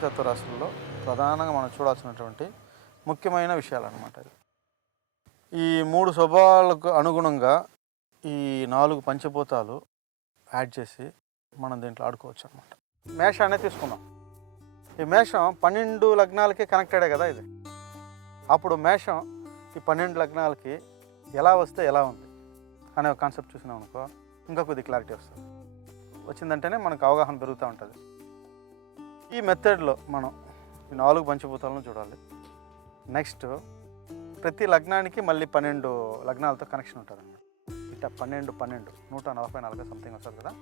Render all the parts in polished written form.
అగ్నితత్వ రాశుల్లో ప్రధానంగా మనం చూడాల్సినటువంటి ముఖ్యమైన విషయాలన్నమాట. ఈ 3 స్వభావాలకు అనుగుణంగా ఈ 4 పంచభూతాలు యాడ్ చేసి మనం దీంట్లో ఆడుకోవచ్చు అనమాట. మేషాన్ని తీసుకుందాం. ఈ మేషం 12 లగ్నాలకి కనెక్టెడే కదా ఇది. అప్పుడు మేషం ఈ 12 లగ్నాలకి ఎలా వస్తే ఎలా ఉంది అనే ఒక కాన్సెప్ట్ చూసినాం అనుకో, ఇంకా కొద్ది క్లారిటీ వస్తుంది. వచ్చిందంటేనే మనకు అవగాహన పెరుగుతూ ఉంటుంది. ఈ మెథడ్లో మనం ఈ 4 పంచభూతాలను చూడాలి. నెక్స్ట్ ప్రతి లగ్నానికి మళ్ళీ 12 లగ్నాలతో కనెక్షన్ ఉంటుంది అన్నమాట. ఇట్లా 12 144 సంథింగ్ వస్తుంది కదా.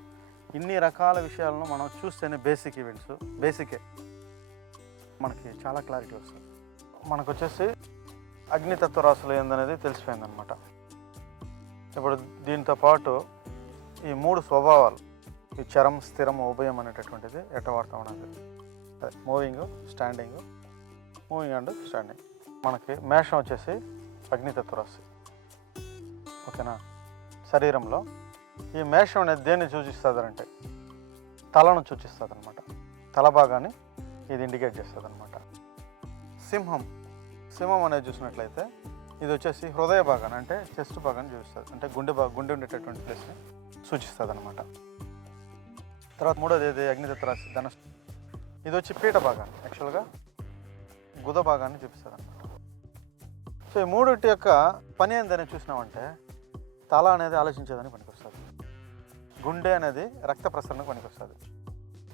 ఇన్ని రకాల విషయాలను మనం చూస్తేనే బేసిక్ ఈవెంట్స్ బేసికే మనకి చాలా క్లారిటీ వస్తుంది. మనకు వచ్చేసి అగ్నితత్వ రాశులు ఏందనేది తెలిసిపోయిందనమాట. ఇప్పుడు దీంతో పాటు ఈ 3 స్వభావాలు, ఈ చరం, స్థిరం, ఉభయం అనేటటువంటిది ఎట్ట వాడుతూ ఉన్నది. అదే moving, standing, moving and standing. మనకి మేషం వచ్చేసి అగ్నితత్వ రాశి, ఓకేనా. శరీరంలో ఈ మేషం అనేది దేన్ని సూచిస్తుందంటే తలను సూచిస్తుంది అనమాట. తల భాగాన్ని ఇది ఇండికేట్ చేస్తుంది అనమాట. సింహం అనేది చూసినట్లయితే ఇది వచ్చేసి హృదయ భాగాన్ని అంటే చెస్ట్ భాగాన్ని చూపిస్తుంది, అంటే గుండె ఉండేటటువంటి ప్లేస్ని సూచిస్తుంది అనమాట. తర్వాత మూడోది ఏది అగ్నితత్వ రాశి ధనుస్సు. ఇది వచ్చి పీఠ భాగాన్ని, యాక్చువల్గా గుద భాగాన్ని చూపిస్తుంది అనమాట. సో ఈ మూడిటి యొక్క పని ఏందని చూసినామంటే తల అనేది ఆలోచించేదని పనికొస్తుంది, గుండె అనేది రక్త ప్రసరణకు పనికొస్తుంది,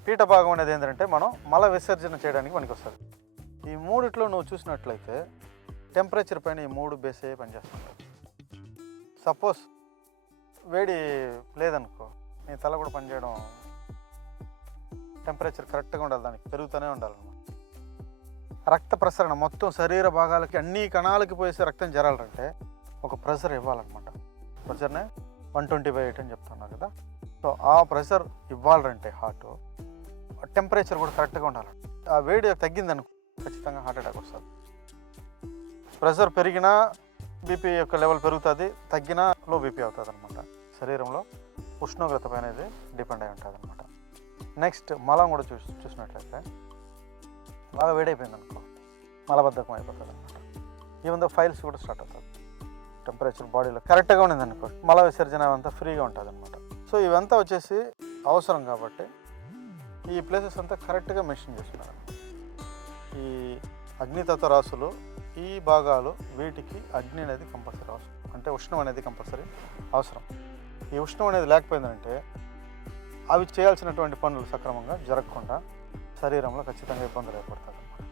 పీఠ భాగం అనేది ఏంటంటే మనం మల విసర్జన చేయడానికి పనికొస్తుంది. ఈ మూడిట్లో నువ్వు చూసినట్లయితే టెంపరేచర్ పైన ఈ 3 బేసే పనిచేస్తుంటాయి. సపోజ్ వేడి లేదనుకో, నీ తల కూడా పనిచేయడం, టెంపరేచర్ కరెక్ట్గా ఉండాలి, దానికి పెరుగుతూనే ఉండాలన్నమాట. రక్త ప్రసరణ మొత్తం శరీర భాగాలకి అన్ని కణాలకి పోయేసి రక్తం జరాలంటే ఒక ప్రెషర్ ఇవ్వాలన్నమాట. ప్రెషర్నే 120/8 అని చెప్తున్నారు కదా. సో ఆ ప్రెషర్ ఇవ్వాలంటే హార్ట్ టెంపరేచర్ కూడా కరెక్ట్గా ఉండాలంట. ఆ వేడి తగ్గిందనుకో ఖచ్చితంగా హార్ట్ అటాక్ వస్తుంది. ప్రెషర్ పెరిగినా బీపీ యొక్క లెవెల్ పెరుగుతుంది, తగ్గినా లో బీపీ అవుతుంది అనమాట. శరీరంలో ఉష్ణోగ్రత పైన ఇది డిపెండ్ అయి ఉంటుంది అనమాట. నెక్స్ట్ మలం కూడా చూసినట్లయితే బాగా వేడైపోయింది అనుకో మలబద్ధకం అయిపోతుంది అనమాట. ఈవెన్ దో ఫైల్స్ కూడా స్టార్ట్ అవుతుంది. టెంపరేచర్ బాడీలో కరెక్ట్గా ఉండింది అనుకో మల విసర్జన అంతా ఫ్రీగా ఉంటుంది అనమాట. సో ఇవంతా వచ్చేసి అవసరం కాబట్టి ఈ ప్లేసెస్ అంతా కరెక్ట్గా మెన్షన్ చేస్తున్నారు. ఈ అగ్నితత్వ రాశులు ఈ భాగాలు వీటికి అగ్ని అనేది కంపల్సరీ అవసరం, అంటే ఉష్ణం అనేది కంపల్సరీ అవసరం. ఈ ఉష్ణం అనేది లేకపోయిందంటే అవి చేయాల్సినటువంటి పనులు సక్రమంగా జరగకుండా శరీరంలో ఖచ్చితంగా ఇబ్బందులు ఏర్పడతాయి అన్నమాట.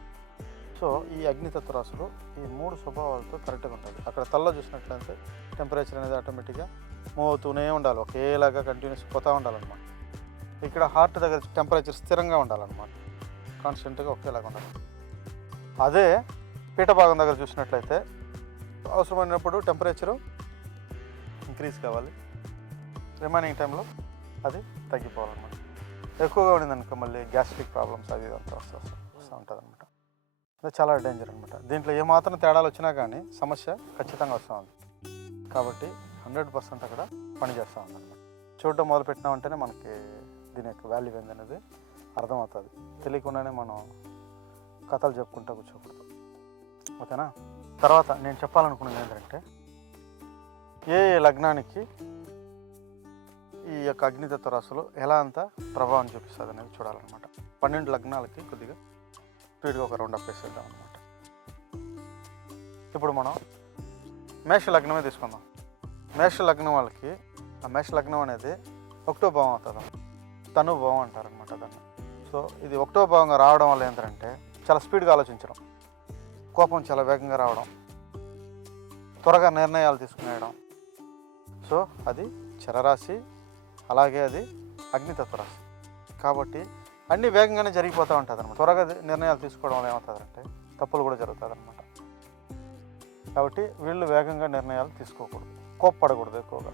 సో ఈ అగ్నితత్వ రాశులు ఈ 3 స్వభావాలతో కరెక్ట్గా ఉంటుంది. అక్కడ తలలో చూసినట్లయితే టెంపరేచర్ అనేది ఆటోమేటిక్గా మూవ్ అవుతూనే ఉండాలి, ఒకేలాగా కంటిన్యూస్ పోతూ ఉండాలన్నమాట. ఇక్కడ హార్ట్ దగ్గర టెంపరేచర్ స్థిరంగా ఉండాలన్నమాట, కాన్స్టెంట్గా ఒకేలాగా ఉండాలి. అదే పీఠ భాగం దగ్గర చూసినట్లయితే అవసరమైనప్పుడు టెంపరేచరు ఇంక్రీజ్ కావాలి, రిమైనింగ్ టైంలో అది తగ్గిపోవాలన్నమాట. ఎక్కువగా ఉండిందనుకో మళ్ళీ గ్యాస్ట్రిక్ ప్రాబ్లమ్స్ అవి అంతా వస్తూ ఉంటుంది అనమాట. అది చాలా డేంజర్ అనమాట. దీంట్లో ఏమాత్రం తేడాలు వచ్చినా కానీ సమస్య ఖచ్చితంగా వస్తూ ఉంది. కాబట్టి 100% అక్కడ పనిచేస్తూ ఉందన్నమాట. చూడటం మొదలుపెట్టినామంటేనే మనకి దీని యొక్క వాల్యూ ఏందనేది అర్థమవుతుంది. తెలియకుండానే మనం కథలు చెప్పుకుంటూ కూర్చోకూడదు, ఓకేనా. తర్వాత నేను చెప్పాలనుకున్నది ఏంటంటే ఏ లగ్నానికి ఈ యొక్క అగ్నితత్వ రాశులు ఎలా అంత ప్రభావం చూపిస్తుంది అనేది చూడాలన్నమాట. 12 లగ్నాలకి కొద్దిగా స్పీడ్గా ఒక రౌండ్ అప్ వేసేద్దాం అనమాట. ఇప్పుడు మనం మేష లగ్నమే తీసుకుందాం. మేష లగ్నం వాళ్ళకి ఆ మేష లగ్నం అనేది 1వ భావం అవుతుంది, తను భావం అంటారనమాట దాన్ని. సో ఇది 1వ భావంగా రావడం వల్ల ఏంటంటే చాలా స్పీడ్గా ఆలోచించడం, కోపం చాలా వేగంగా రావడం, త్వరగా నిర్ణయాలు తీసుకునేయడం. సో అది చరరాశి, అలాగే అది అగ్నితత్వ రాశి కాబట్టి అన్నీ వేగంగానే జరిగిపోతూ ఉంటుంది అనమాట. త్వరగా నిర్ణయాలు తీసుకోవడం వల్ల ఏమవుతుందంటే తప్పులు కూడా జరుగుతుంది అనమాట. కాబట్టి వీళ్ళు వేగంగా నిర్ణయాలు తీసుకోకూడదు, కోప్పడకూడదు ఎక్కువగా.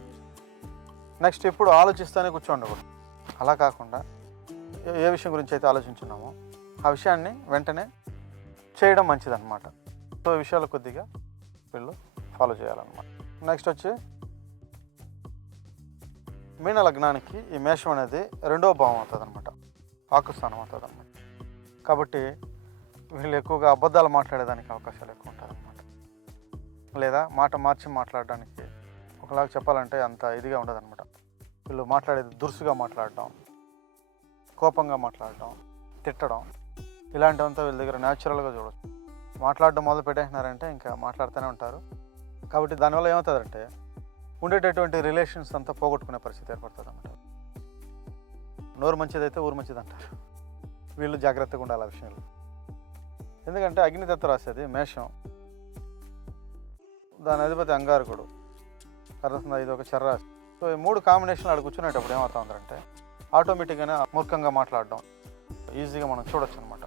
నెక్స్ట్ ఇప్పుడు ఆలోచిస్తూనే కూర్చోండకూడదు. అలా కాకుండా ఏ విషయం గురించి అయితే ఆలోచించున్నామో ఆ విషయాన్ని వెంటనే చేయడం మంచిదన్నమాట. సో ఈ విషయాలు కొద్దిగా వీళ్ళు ఫాలో చేయాలన్నమాట. నెక్స్ట్ వచ్చి మీన లగ్నానికి ఈ మేషం అనేది 2వ భావం అవుతుంది అనమాట, ఆకుస్థానం అవుతుంది అనమాట. కాబట్టి వీళ్ళు ఎక్కువగా అబద్ధాలు మాట్లాడేదానికి అవకాశాలు ఎక్కువ ఉంటుంది అనమాట. లేదా మాట మార్చి మాట్లాడడానికి ఒకలాగా చెప్పాలంటే అంత ఇదిగా ఉండదన్నమాట. వీళ్ళు మాట్లాడేది దురుసుగా మాట్లాడడం, కోపంగా మాట్లాడడం, తిట్టడం, ఇలాంటివంతా వీళ్ళ దగ్గర న్యాచురల్గా చూడవచ్చు. మాట్లాడడం మొదలు పెట్టేసినారంటే ఇంకా మాట్లాడుతూనే ఉంటారు. కాబట్టి దానివల్ల ఏమవుతుందంటే ఉండేటటువంటి రిలేషన్స్ అంతా పోగొట్టుకునే పరిస్థితి ఏర్పడుతుంది అన్నమాట. నోరు మంచిదైతే ఊరు మంచిది అంటారు. వీళ్ళు జాగ్రత్తగా ఉండాలి ఆ విషయంలో. ఎందుకంటే అగ్నితత్వ రాసేది మేషం, దాని అధిపతి అంగారకుడు, అర్థం ఇది ఒక చర్రాశి. సో ఈ 3 కాంబినేషన్లు ఆడ కూర్చునేటప్పుడు ఏమవుతా ఉందంటే ఆటోమేటిక్గానే మూర్ఖంగా మాట్లాడడం ఈజీగా మనం చూడొచ్చు అనమాట.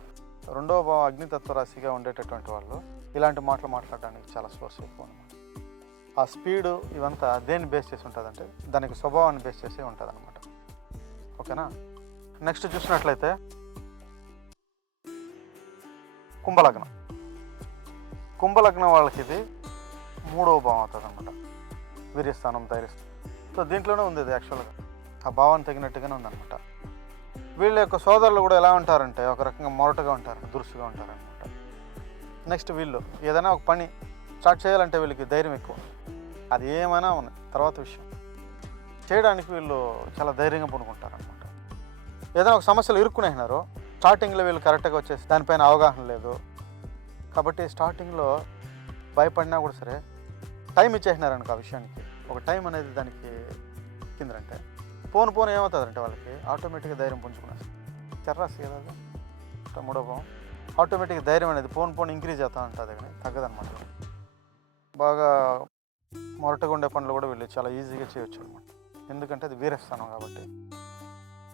రెండవ భావం అగ్నితత్వ రాశిగా ఉండేటటువంటి వాళ్ళు ఇలాంటి మాటలు మాట్లాడడానికి చాలా సోర్స్ ఎక్కువ అనమాట. ఆ స్పీడు ఇవంతా దేన్ని బేస్ చేసి ఉంటుందంటే దానికి స్వభావాన్ని బేస్ చేసి ఉంటుంది అనమాట. ఓకేనా. నెక్స్ట్ చూసినట్లయితే కుంభలగ్నం. కుంభలగ్నం వాళ్ళకి ఇది 3వ భావం అవుతుంది అనమాట, వీర్యస్థానం, ధైర్యస్థానం. సో దీంట్లోనే ఉంది ఇది యాక్చువల్గా, ఆ భావాన్ని తగినట్టుగానే ఉందన్నమాట. వీళ్ళ యొక్క సోదరులు కూడా ఎలా ఉంటారంటే ఒక రకంగా మొరటుగా ఉంటారు, దురుసుగా ఉంటారనమాట. నెక్స్ట్ వీళ్ళు ఏదైనా ఒక పని స్టార్ట్ చేయాలంటే వీళ్ళకి ధైర్యం ఎక్కువ. అది ఏమైనా ఉన్నాయి తర్వాత విషయం, చేయడానికి వీళ్ళు చాలా ధైర్యంగా పూనుకుంటారనమాట. ఏదైనా ఒక సమస్యలు ఇరుక్కునేసినారు, స్టార్టింగ్లో వీళ్ళు కరెక్ట్గా వచ్చేసి దానిపైన అవగాహన లేదు. కాబట్టి స్టార్టింగ్లో భయపడినా కూడా సరే టైం ఇచ్చేసినారనుకో ఆ విషయానికి, ఒక టైం అనేది దానికి కిందంటే పోను ఏమవుతుందంటే వాళ్ళకి ఆటోమేటిక్గా ధైర్యం పుంజుకున్నారు. చర్రాసి కదా 3వ భావం. ఆటోమేటిక్గా ధైర్యం అనేది పోను ఇంక్రీజ్ అవుతూ ఉంటుంది కానీ తగ్గదనమాట. బాగా మొరటగా ఉండే పనులు కూడా వీళ్ళు చాలా ఈజీగా చేయొచ్చు అనమాట. ఎందుకంటే అది వీరస్థానం కాబట్టి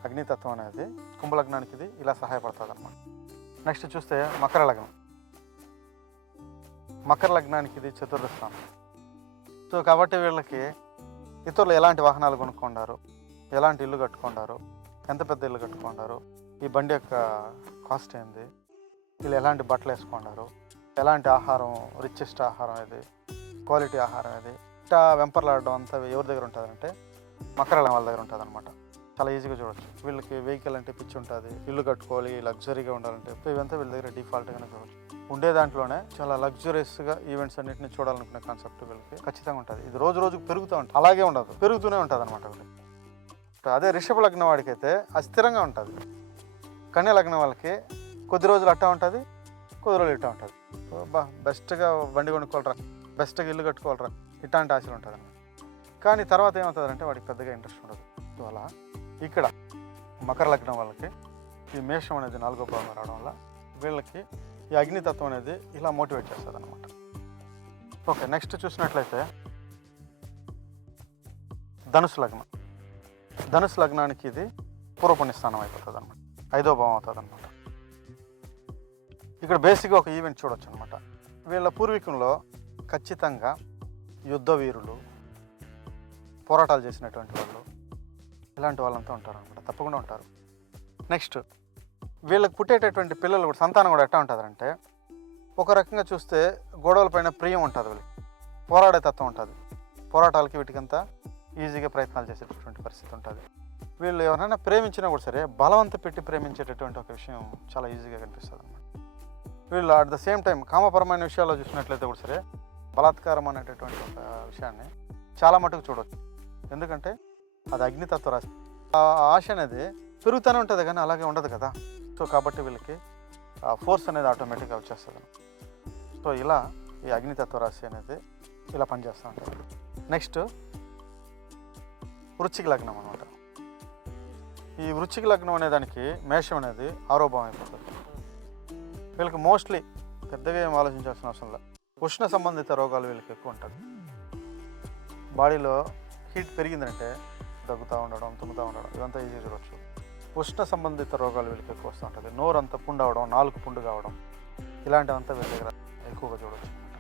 అగ్నితత్వం అనేది కుంభలగ్నానికి ఇది ఇలా సహాయపడుతుంది అనమాట. నెక్స్ట్ చూస్తే మకర లగ్నం. మకర లగ్నానికి ఇది చతుర్థ స్థానం. సో కాబట్టి వీళ్ళకి ఇతరులు ఎలాంటి వాహనాలు కొనుక్కుంటారు, ఎలాంటి ఇల్లు కట్టుకుంటారు, ఎంత పెద్ద ఇల్లు కట్టుకుంటారు, ఈ బండి యొక్క కాస్ట్ ఏంది, వీళ్ళు ఎలాంటి బట్టలు వేసుకుంటారు, ఎలాంటి ఆహారం, రిచెస్ట్ ఆహారం ఏది, క్వాలిటీ ఆహారం ఏది, ఇట్లా వెంపర్లాడడం అంతా ఎవరి దగ్గర ఉంటుందంటే మకర లగ్నం వాళ్ళ దగ్గర ఉంటుంది అనమాట. చాలా ఈజీగా చూడవచ్చు. వీళ్ళకి వెహికల్ అంటే పిచ్చి ఉంటుంది, ఇల్లు కట్టుకోవాలి, లగ్జరీగా ఉండాలంటే ఇవంతా వీళ్ళ దగ్గర డిఫాల్ట్గానే చూడవచ్చు. ఉండే దాంట్లోనే చాలా లగ్జరీస్గా ఈవెంట్స్ అన్నింటినీ చూడాలనుకునే కాన్సెప్ట్ వీళ్ళకి ఖచ్చితంగా ఉంటుంది. ఇది రోజు రోజుకు పెరుగుతూ ఉంటుంది, అలాగే ఉండదు, పెరుగుతూనే ఉంటుంది అనమాట వీళ్ళకి. అదే రిషభ లగ్నం వాడికి అయితే అస్థిరంగా ఉంటుంది. కన్యా లగ్నం వాళ్ళకి కొద్ది రోజులు అట్టా ఉంటుంది, కొద్ది రోజులు ఇట్టా ఉంటుంది. బెస్ట్గా బండి కొనుక్కోవాలరా, బెస్ట్గా ఇల్లు కట్టుకోవాలరా, ఇట్లాంటి ఆశలు ఉంటుంది అనమాట. కానీ తర్వాత ఏమవుతుందంటే వాడికి పెద్దగా ఇంట్రెస్ట్ ఉండదు. సో అలా ఇక్కడ మకర లగ్నం వాళ్ళకి ఈ మేషం అనేది 4వ భాగం రావడం వల్ల వీళ్ళకి ఈ అగ్నితత్వం అనేది ఇలా మోటివేట్ చేస్తుంది అనమాట. ఓకే. నెక్స్ట్ చూసినట్లయితే ధనుసు లగ్నం. ధనుసు లగ్నానికి ఇది పూర్వపుణ్య స్థానం అయిపోతుంది అనమాట, 5వ భావం అవుతుంది అనమాట. ఇక్కడ బేసిక్గా ఒక ఈవెంట్ చూడొచ్చు అనమాట. వీళ్ళ పూర్వీకుల్లో ఖచ్చితంగా యుద్ధ వీరులు, పోరాటాలు చేసినటువంటి వాళ్ళు, ఇలాంటి వాళ్ళంతా ఉంటారు అనమాట, తప్పకుండా ఉంటారు. నెక్స్ట్ వీళ్ళకి పుట్టేటటువంటి పిల్లలు కూడా, సంతానం కూడా ఎట్లా ఉంటుందంటే ఒక రకంగా చూస్తే గొడవల పైన ప్రియం ఉంటుంది, వీళ్ళకి పోరాడే తత్వం ఉంటుంది, పోరాటాలకి వీటికంతా ఈజీగా ప్రయత్నాలు చేసేటటువంటి పరిస్థితి ఉంటుంది. వీళ్ళు ఎవరైనా ప్రేమించినా కూడా సరే బలవంత పెట్టి ప్రేమించేటటువంటి ఒక విషయం చాలా ఈజీగా కనిపిస్తుంది అన్నమాట. వీళ్ళు అట్ ద సేమ్ టైం కామపరమైన విషయాల్లో చూసినట్లయితే కూడా సరే బలాత్కారం అనేటటువంటి ఒక విషయాన్ని చాలా మటుకు చూడవచ్చు. ఎందుకంటే అది అగ్నితత్వ రాశి, ఆ ఆశ అనేది పెరుగుతూనే ఉంటుంది కానీ అలాగే ఉండదు కదా. సో కాబట్టి వీళ్ళకి ఆ ఫోర్స్ అనేది ఆటోమేటిక్గా వచ్చేస్తుంది. సో ఇలా ఈ అగ్నితత్వ రాశి అనేది ఇలా పనిచేస్తూ ఉంటుంది. నెక్స్ట్ వృశ్చిక లగ్నం అనమాట. ఈ వృశ్చిక లగ్నం అనే దానికి మేషం అనేది 6వ భావం అయిపోతుంది. వీళ్ళకి మోస్ట్లీ పెద్దగా ఏం ఆలోచించాల్సిన అవసరం లేదు. ఉష్ణ సంబంధిత రోగాలు వీళ్ళకి ఎక్కువ ఉంటుంది. బాడీలో హీట్ పెరిగిందంటే దగ్గుతూ ఉండడం, తుమ్ముతూ ఉండడం, ఇవంతా ఈజీ చూడవచ్చు. ఉష్ణ సంబంధిత రోగాలు వీళ్ళకి ఎక్కువ వస్తూ ఉంటుంది. నోరు అంతా పుండు అవడం, నాలుగు పుండు కావడం, ఇలాంటివంతా వీళ్ళ దగ్గర ఎక్కువగా చూడవచ్చు అనమాట.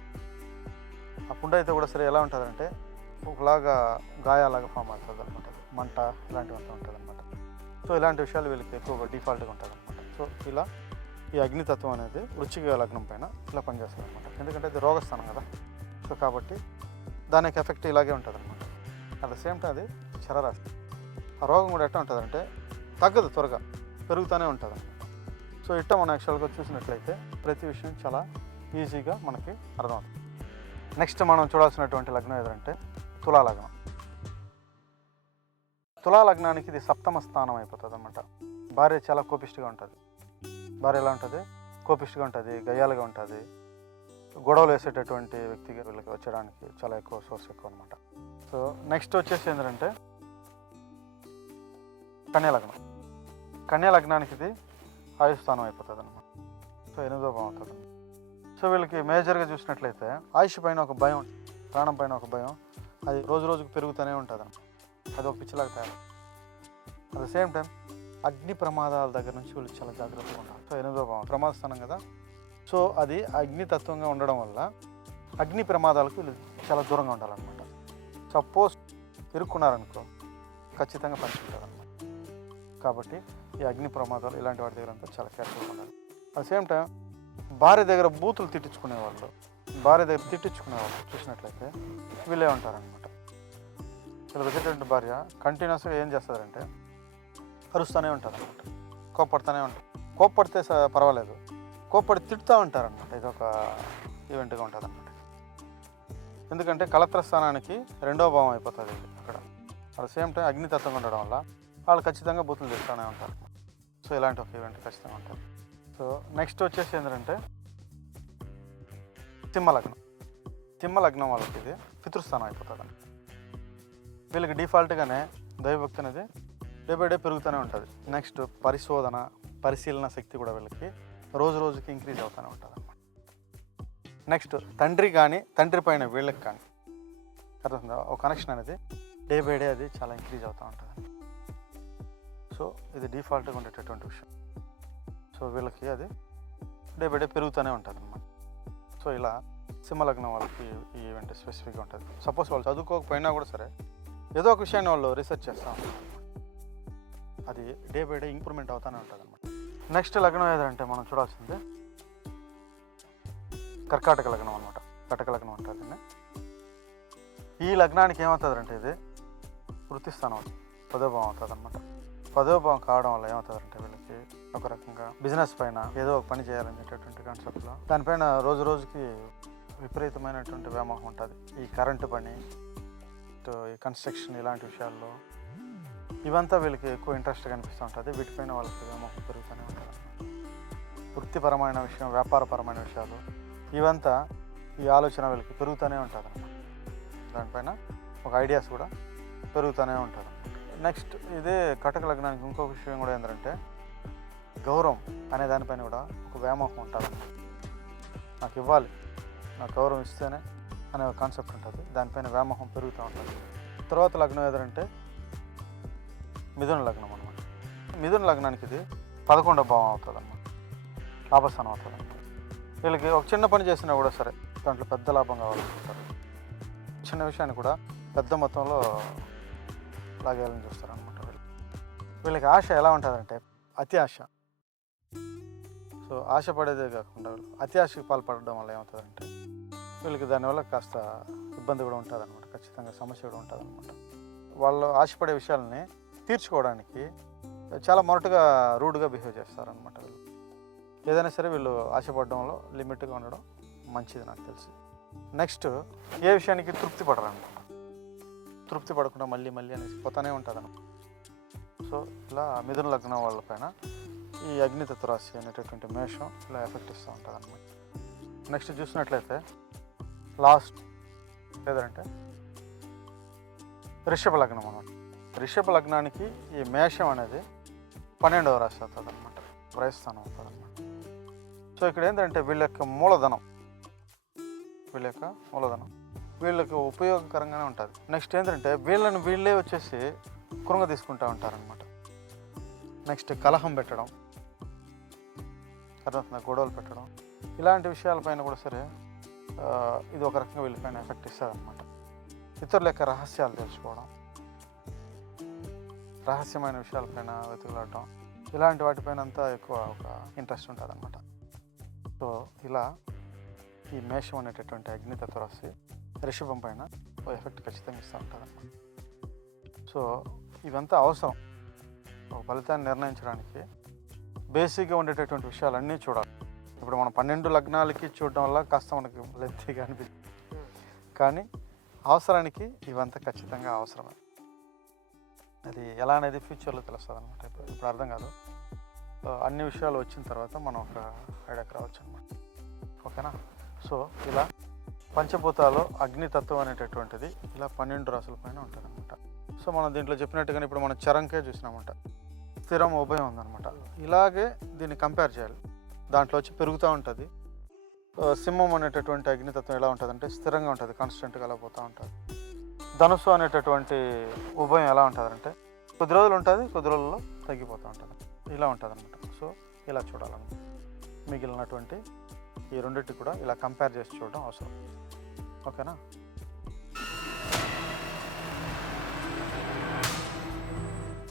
ఆ పుండు అయితే కూడా సరే ఎలా ఉంటుందంటే ఒకలాగా గాయాలాగా ఫామ్ అవుతుంది అనమాట, మంట ఇలాంటివంతా ఉంటుంది అనమాట. సో ఇలాంటి విషయాలు వీళ్ళకి ఎక్కువగా డిఫాల్ట్గా ఉంటుంది అనమాట. సో ఇలా ఈ అగ్నితత్వం అనేది వృశ్చిక లగ్నం పైన ఇలా పనిచేస్తుంది అనమాట. ఎందుకంటే అది రోగస్థానం కదా. సో కాబట్టి దానికి ఎఫెక్ట్ ఇలాగే ఉంటుంది అనమాట. అట్ ద సేమ్ టైం అది చరరాశి. ఆ రోగం కూడా ఎట్లా ఉంటుందంటే తగ్గదు, త్వరగా పెరుగుతూనే ఉంటుంది అనమాట. సో ఇట్లా మనం యాక్చువల్గా చూసినట్లయితే ప్రతి విషయం చాలా ఈజీగా మనకి అర్థమవుతుంది. నెక్స్ట్ మనం చూడాల్సినటువంటి లగ్నం ఏదంటే తులా లగ్నం. తులా లగ్నానికి ఇది సప్తమ స్థానం అయిపోతుంది అనమాట. భార్య చాలా కోపిష్టిగా ఉంటుంది. భార్య ఎలా ఉంటుంది? కోపిష్టిగా ఉంటుంది, గయ్యాలుగా ఉంటుంది, గొడవలు వేసేటటువంటి వ్యక్తిగా వీళ్ళకి వచ్చడానికి చాలా ఎక్కువ సోర్స్ ఎక్కువ అనమాట. సో నెక్స్ట్ వచ్చేసి ఏంటంటే కన్యా లగ్నం. కన్యా లగ్నానికి ఇది ఆయుస్థానం అయిపోతుంది అనమాట. సో 8వ భావం అవుతుంది. సో వీళ్ళకి మేజర్గా చూసినట్లయితే ఆయుష్ పైన ఒక భయం, ప్రాణం పైన ఒక భయం, అది రోజు రోజుకు పెరుగుతూనే ఉంటుంది అనమాట. అది ఒక పిచ్చిలాగా తయారు. అట్ ద సేమ్ టైం అగ్ని ప్రమాదాల దగ్గర నుంచి వీళ్ళు చాలా జాగ్రత్తగా ఉండాలి. సో 8వ భావం ప్రమాద స్థానం కదా. సో అది అగ్నితత్వంగా ఉండడం వల్ల అగ్ని ప్రమాదాలకు వీళ్ళు చాలా దూరంగా ఉండాలన్నమాట. సపోజ్ ఇరుక్కున్నారనుకో ఖచ్చితంగా పంచుకుంటారు అనమాట. కాబట్టి ఈ అగ్ని ప్రమాదాలు ఇలాంటి వాటి దగ్గర అంతా చాలా కేర్ఫుల్గా ఉండాలి. అట్ ద సేమ్ టైం భార్య దగ్గర బూతులు తిట్టించుకునేవాళ్ళు చూసినట్లయితే వీళ్ళే ఉంటారనమాట. వీళ్ళు వచ్చేటువంటి భార్య కంటిన్యూస్గా ఏం చేస్తారంటే అరుస్తూనే ఉంటుంది అనమాట, కోప్పడుతూనే ఉంటారు. కోప్పడితే పర్వాలేదు, కోప్పడి తిడుతూ ఉంటారనమాట. ఇది ఒక ఈవెంట్గా ఉంటుంది అనమాట. ఎందుకంటే కలత్ర స్థానానికి 2వ భావం అయిపోతుంది అక్కడ. అట్ సేమ్ టైం అగ్నితత్వంగా ఉండడం వల్ల వాళ్ళు ఖచ్చితంగా బూతులు తిడుతూనే ఉంటారు. సో ఇలాంటి ఒక ఈవెంట్ ఖచ్చితంగా ఉంటుంది. సో నెక్స్ట్ వచ్చేసి ఏంటంటే సింహలగ్నం. సింహలగ్నం వాళ్ళకి ఇది పితృస్థానం అయిపోతుంది అనమాట. వీళ్ళకి డిఫాల్ట్గానే దైవభక్తి అనేది డే బై డే పెరుగుతూనే ఉంటుంది. నెక్స్ట్ పరిశీలన శక్తి కూడా వీళ్ళకి రోజు రోజుకి ఇంక్రీజ్ అవుతూనే ఉంటుంది అనమాట. నెక్స్ట్ తండ్రి పైన వీళ్ళకి కానీ అర్థం ఒక కనెక్షన్ అనేది డే బై డే అది చాలా ఇంక్రీజ్ అవుతూ ఉంటుంది. సో ఇది డిఫాల్ట్గా ఉండేటటువంటి విషయం. సో వీళ్ళకి అది డే బై డే పెరుగుతూనే ఉంటుంది అన్నమాట. సో ఇలా సింహలగ్నం వాళ్ళకి ఈ ఈవెంట్ స్పెసిఫిక్గా ఉంటుంది. సపోజ్ వాళ్ళు చదువుకోకపోయినా కూడా సరే ఏదో ఒక విషయాన్ని వాళ్ళు రీసెర్చ్ చేస్తూ ఉంటారు. అది డే బై డే ఇంప్రూవ్మెంట్ అవుతూనే ఉంటుంది అనమాట. నెక్స్ట్ లగ్నం ఏదంటే మనం చూడాల్సిందే కర్కాటక లగ్నం అనమాట. కటక లగ్నం ఉంటుంది. ఈ లగ్నానికి ఏమవుతుందంటే ఇది వృత్తిస్థానం అవుతుంది, 10వ భావం అవుతుంది అనమాట. 10వ భావం కావడం వల్ల ఏమవుతుందంటే వీళ్ళకి ఒక రకంగా బిజినెస్ పైన ఏదో ఒక పని చేయాలనేటటువంటి కాన్సెప్ట్లో దానిపైన రోజు రోజుకి విపరీతమైనటువంటి వ్యామోహం ఉంటుంది. ఈ కరెంటు పని, ఈ కన్స్ట్రక్షన్ ఇలాంటి విషయాల్లో ఇవంతా వీళ్ళకి ఎక్కువ ఇంట్రెస్ట్ కనిపిస్తూ ఉంటుంది. వీటిపైన వాళ్ళకి వ్యామోహం పెరుగుతూనే ఉంటుంది. వృత్తిపరమైన విషయం, వ్యాపారపరమైన విషయాలు ఇవంతా ఈ ఆలోచన వీళ్ళకి పెరుగుతూనే ఉంటుంది అన్నమాట. దానిపైన ఒక ఐడియాస్ కూడా పెరుగుతూనే ఉంటుంది. నెక్స్ట్ ఇదే కటక లగ్నానికి ఇంకొక విషయం కూడా ఏంటంటే గౌరవం అనే దానిపైన కూడా ఒక వ్యామోహం ఉంటుంది. నాకు ఇవ్వాలి, నాకు గౌరవం ఇస్తేనే అనే ఒక కాన్సెప్ట్ ఉంటుంది. దానిపైన వ్యామోహం పెరుగుతూ ఉంటుంది. తర్వాత లగ్నం ఏదంటే మిథున లగ్నం అనమాట. మిథున లగ్నానికి ఇది 11వ భావం అవుతుంది అన్నమాట. లాభస్థానం అవుతుంది అన్నమాట. వీళ్ళకి ఒక చిన్న పని చేసినా కూడా సరే దాంట్లో పెద్ద లాభం కావాలనుకుంటారు. చిన్న విషయాన్ని కూడా పెద్ద మొత్తంలో లాగేయాలని చూస్తారు అనమాట. వీళ్ళకి ఆశ ఎలా ఉంటుందంటే అతి ఆశ. సో ఆశపడేదే కాకుండా అతి ఆశకి పాల్పడడం వల్ల ఏమవుతుందంటే వీళ్ళకి దానివల్ల కాస్త ఇబ్బంది కూడా ఉంటుంది అనమాట. ఖచ్చితంగా సమస్య కూడా ఉంటుంది అనమాట. వాళ్ళు ఆశపడే విషయాలని తీర్చుకోవడానికి చాలా మొరటుగా రూడ్గా బిహేవ్ చేస్తారనమాట. వీళ్ళు ఏదైనా సరే వీళ్ళు ఆశపడడంలో లిమిట్గా ఉండడం మంచిది నాకు తెలిసి. నెక్స్ట్ ఏ విషయానికి తృప్తి పడరనమాట. తృప్తి పడకుండా మళ్ళీ అనేసి పోతానే ఉంటుంది అన్నమాట. సో ఇలా మిథున లగ్నం వాళ్ళపైన ఈ అగ్నితత్వ రాశి అనేటటువంటి మేషం ఇలా ఎఫెక్ట్ ఇస్తూ ఉంటుంది అన్నమాట. నెక్స్ట్ చూసినట్లయితే లాస్ట్ ఏదంటే రిషభ లగ్నం అన్నమాట. రిషభ లగ్నానికి ఈ మేషం అనేది 12వ రాశి అవుతుంది అనమాట, ప్రయస్థానం అవుతుంది అనమాట. సో ఇక్కడ ఏంటంటే వీళ్ళ యొక్క మూలధనం వీళ్ళకి ఉపయోగకరంగానే ఉంటుంది. నెక్స్ట్ ఏంటంటే వీళ్ళే వచ్చేసి కృంగ తీసుకుంటూ ఉంటారనమాట. నెక్స్ట్ కలహం పెట్టడం, అర్థమవుతుందా, గొడవలు పెట్టడం, ఇలాంటి విషయాలపైన కూడా సరే ఇది ఒక రకంగా వీళ్ళపైన ఎఫెక్ట్ ఇస్తుంది అనమాట. ఇతరుల యొక్క రహస్యాలు తెలుసుకోవడం, రహస్యమైన విషయాలపైన వెతుకులాడటం, ఇలాంటి వాటిపైన అంతా ఎక్కువ ఒక ఇంట్రెస్ట్ ఉంటుంది అనమాట. సో ఇలా ఈ మేషం అనేటటువంటి అగ్నితత్వ రాశి రిషభం పైన ఓ ఎఫెక్ట్ ఖచ్చితంగా ఇస్తూ ఉంటుంది అన్నమాట. సో ఇవంతా అవసరం ఒక ఫలితాన్ని నిర్ణయించడానికి. బేసిక్గా ఉండేటటువంటి విషయాలన్నీ చూడాలి. ఇప్పుడు మనం 12 లగ్నాలకి చూడడం వల్ల కాస్త మనకి లెంతీగా అనిపిస్తుంది, కానీ అవసరానికి ఇవంతా ఖచ్చితంగా అవసరమే. అది ఎలా అనేది ఫ్యూచర్లో తెలుస్తుంది అనమాట. ఇప్పుడు అర్థం కాదు. అన్ని విషయాలు వచ్చిన తర్వాత మనం ఒక ఐడియాకి రావచ్చు అనమాట. ఓకేనా? సో ఇలా పంచభూతాలు అగ్నితత్వం అనేటటువంటిది ఇలా 12 రాసుల పైన ఉంటుంది అనమాట. సో మనం దీంట్లో చెప్పినట్టుగానే ఇప్పుడు మనం చరంకే చూసినామంట, స్థిరం ఉభయం ఉందన్నమాట. ఇలాగే దీన్ని కంపేర్ చేయాలి. దాంట్లో వచ్చి పెరుగుతూ ఉంటుంది. సింహం అనేటటువంటి అగ్నితత్వం ఎలా ఉంటుందంటే స్థిరంగా ఉంటుంది, కాన్స్టెంట్గా అలా పోతూ ఉంటుంది. ధనుసు అనేటటువంటి ఉభయం ఎలా ఉంటుందంటే కొద్ది రోజులు ఉంటుంది, కొద్ది రోజుల్లో తగ్గిపోతూ ఉంటుంది, ఇలా ఉంటుంది అనమాట. సో ఇలా చూడాలన్నమాట. మిగిలినటువంటి ఈ రెండింటి కూడా ఇలా కంపేర్ చేసి చూడడం అవసరం. ఓకేనా?